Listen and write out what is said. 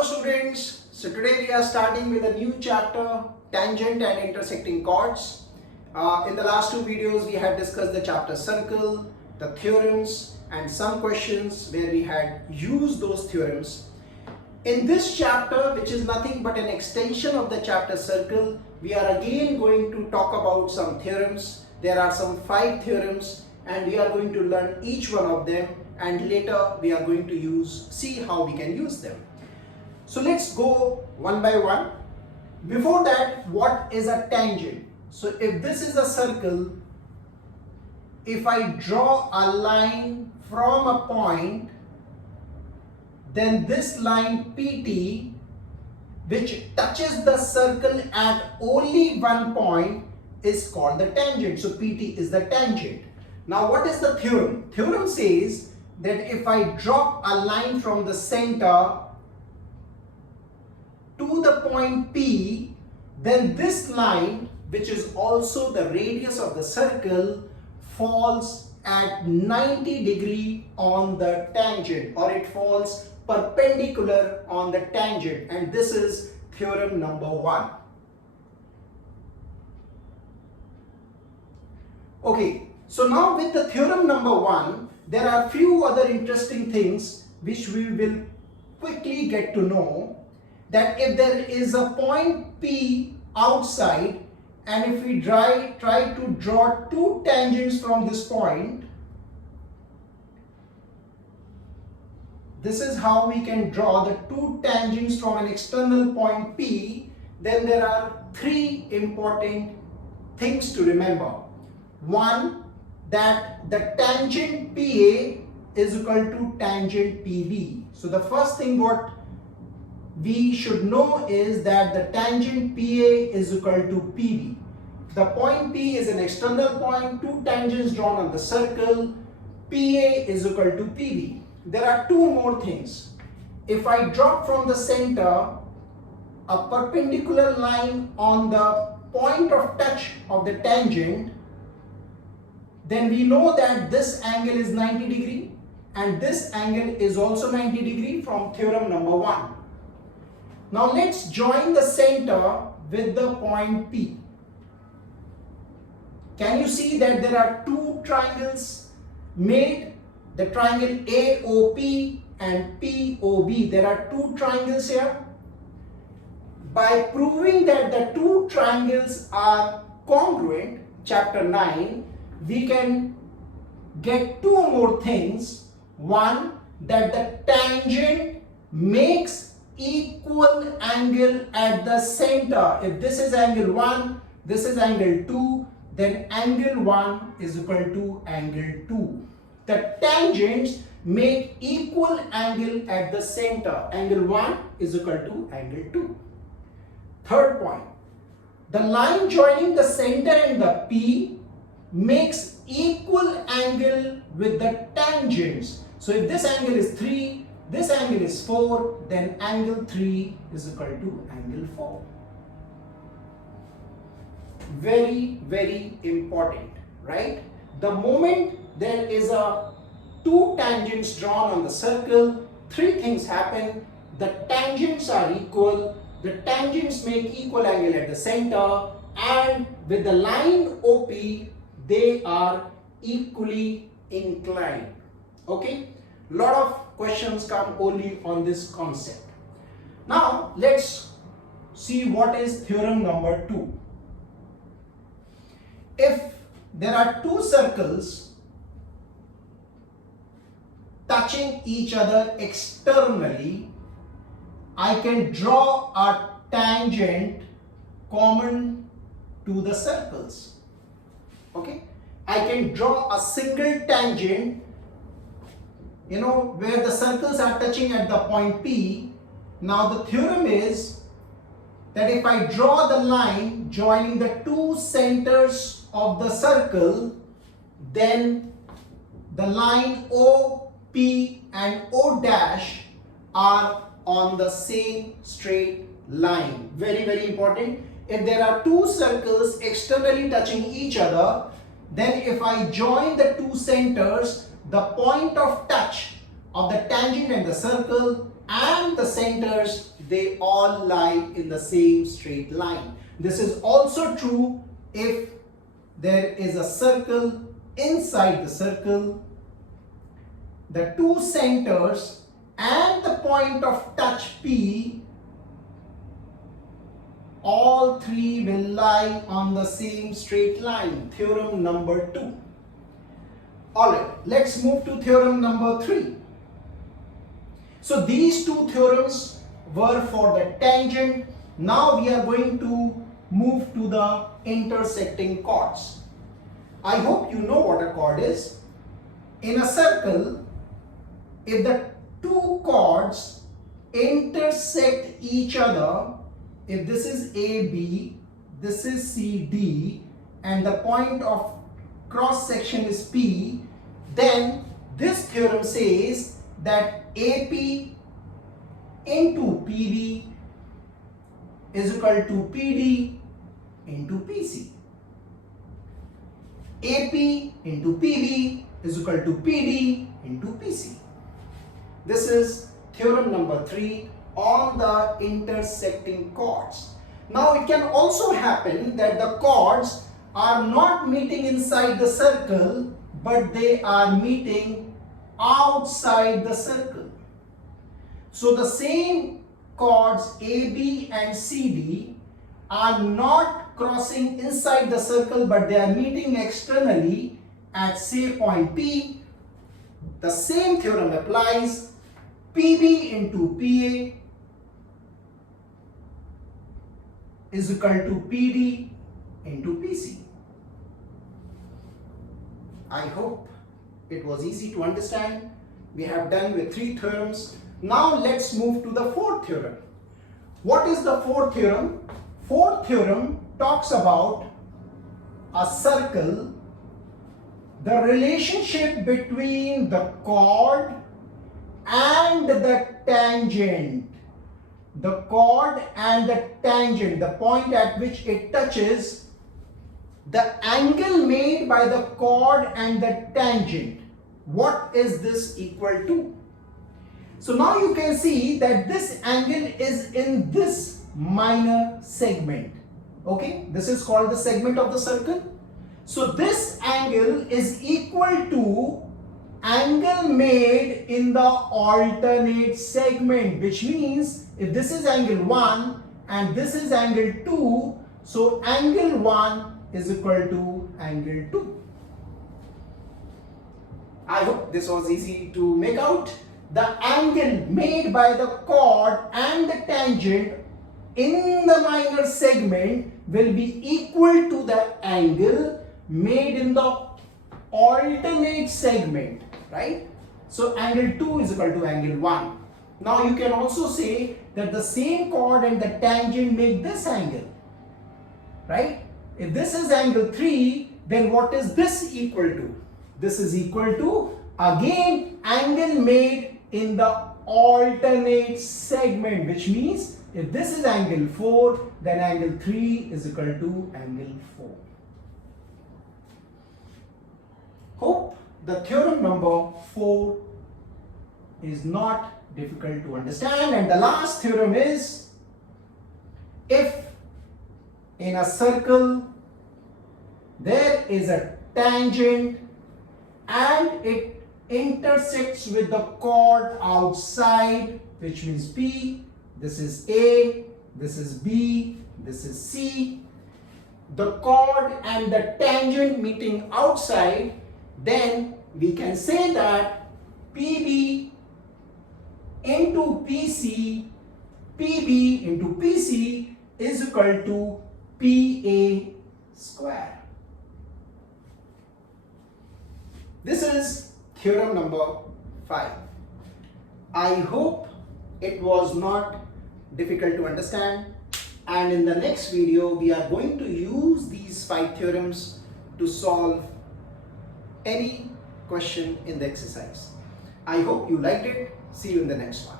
Hello students, so today we are starting with a new chapter, Tangent and Intersecting Chords. In the last two videos we had discussed the chapter Circle, the theorems and some questions where we had used those theorems. In this chapter, which is nothing but an extension of the chapter Circle, we are again going to talk about some theorems. There are some 5 theorems and we are going to learn each one of them, and later we are going to see how we can use them. So let's go one by one. Before that, what is a tangent? So if this is a circle, if I draw a line from a point, then this line PT, which touches the circle at only one point, is called the tangent. So PT is the tangent. Now what is the theorem? Theorem says that if I drop a line from the center to the point P, then this line, which is also the radius of the circle, falls at 90 degree on the tangent, or it falls perpendicular on the tangent, and this is theorem number 1. Okay, so now with the theorem number 1, there are few other interesting things which we will quickly get to know. That if there is a point P outside, and if we try to draw two tangents from this point, this is how we can draw the two tangents from an external point P, then there are 3 important things to remember. One, that the tangent PA is equal to tangent PB. So the first thing what we should know is that the tangent PA is equal to PB. The point P is an external point, two tangents drawn on the circle, PA is equal to PB. There are 2 more things. If I drop from the center a perpendicular line on the point of touch of the tangent, then we know that this angle is 90 degree and this angle is also 90 degree from theorem number 1. Now let's join the center with the point P. Can you see that there are 2 triangles made? The triangle AOP and POB. There are 2 triangles here. By proving that the 2 triangles are congruent, chapter 9, we can get 2 more things. One, that the tangent makes equal angle at the center. If this is angle 1, this is angle 2, then angle 1 is equal to angle 2. The tangents make equal angle at the center. Angle 1 is equal to angle 2. Third point, the line joining the center and the P makes equal angle with the tangents. So if this angle is 3, this angle is 4, then angle 3 is equal to angle 4. Very, very important, right? The moment there is a 2 tangents drawn on the circle, 3 things happen. The tangents are equal, the tangents make equal angle at the center, and with the line OP, they are equally inclined. Okay? Lot of questions come only on this concept. Now let's see what is theorem number 2. If there are 2 circles touching each other externally, I can draw a tangent common to the circles. Okay? I can draw a single tangent, where the circles are touching at the point P. Now the theorem is that if I draw the line joining the 2 centers of the circle, then the line OP and O dash are on the same straight line. Very, very important. If there are 2 circles externally touching each other, then if I join the 2 centers, the point of touch of the tangent and the circle and the centers, they all lie in the same straight line. This is also true if there is a circle. Inside the circle, the two centers and the point of touch P, all three will lie on the same straight line. Theorem number 2. Alright, let's move to theorem number 3. So these two theorems were for the tangent. Now we are going to move to the intersecting chords. I hope you know what a chord is. In a circle, if the two chords intersect each other, if this is AB, this is CD, and the point of cross section is P, then this theorem says that AP into PB is equal to PD into PC. AP into PB is equal to PD into PC. This is theorem number 3 on the intersecting chords. Now it can also happen that the chords are not meeting inside the circle, but they are meeting outside the circle. So the same chords AB and CD are not crossing inside the circle, but they are meeting externally at say point P. The same theorem applies. PB into PA is equal to PD into PC. I hope it was easy to understand. We have done with 3 theorems. Now let's move to the 4th theorem. What is the 4th theorem? 4th theorem talks about a circle, the relationship between the chord and the tangent. The chord and the tangent, the point at which it touches, the angle made by the chord and the tangent. What is this equal to? So now you can see that this angle is in this minor segment. Okay, this is called the segment of the circle. So this angle is equal to angle made in the alternate segment, which means if this is angle 1 and this is angle 2, so angle 1 is equal to angle 2. I hope this was easy to make out. The angle made by the chord and the tangent in the minor segment will be equal to the angle made in the alternate segment, right? So angle 2 is equal to angle 1. Now you can also say that the same chord and the tangent make this angle, right? If this is angle 3, then what is this equal to? This is equal to, again, angle made in the alternate segment, which means if this is angle 4, then angle 3 is equal to angle 4. Hope the theorem number 4 is not difficult to understand. And the last theorem is, if in a circle there is a tangent and it intersects with the chord outside, which means P, this is A, this is B, this is C, the chord and the tangent meeting outside, then we can say that PB into PC, PB into PC is equal to PA square. This is theorem number 5. I hope it was not difficult to understand, and in the next video we are going to use these 5 theorems to solve any question in the exercise. I hope you liked it. See you in the next one.